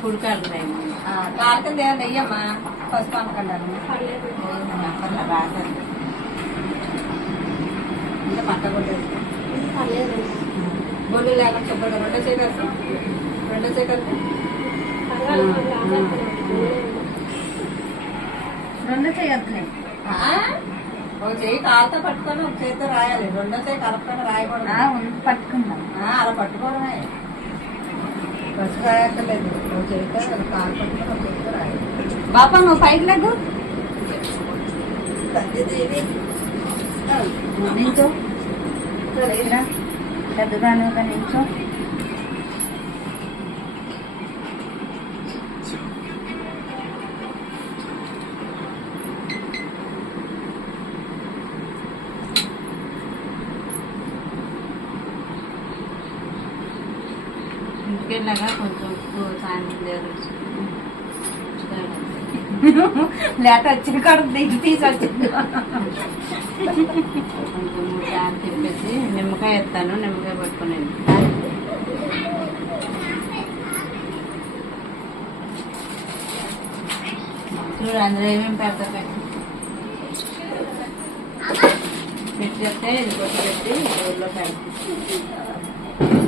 కుడికాడుతాయి కాలుతుంది ఏమన్నా వెయ్యమ్మా పసుపు అనుకుంటాను రాదు ఇంకా పట్టకూడదు బొల్లు లేకుండా చెప్పండి రెండో చేయగలుగుతా రెండో చేయగలుగుతా రెండు చేయొద్దులే ఒక చెయ్యి కాలుతో పట్టుకొని ఒక చేతితో రాయాలి రెండో చేయి కరెక్ట్గా రాయకూడదు పట్టుకుందాం అలా పట్టుకోవడమే పసుపు రాయక్కర్లేదు ఒక చేతితో కాలు పట్టుకొని ఒక చేతితో రాయాలి బాపా నువ్వు పైకి లెగ్గు నించో పెద్దదాని ఒక నించో ఇంటికెళ్ళాక కొంచెం ఉప్పు సాయంత్రం లేట వచ్చి కడుపు దిగి తీసి వచ్చింది కొంచెం ఫ్యాన్ తిప్పేసి నిమ్మకాయ ఎత్తాను నిమ్మకాయ పట్టుకునేది చూడు అందులో ఏమేమి పెడతా పెట్టి చెప్తే ఇది కొట్టి పెట్టి ఊళ్ళో పెడతాను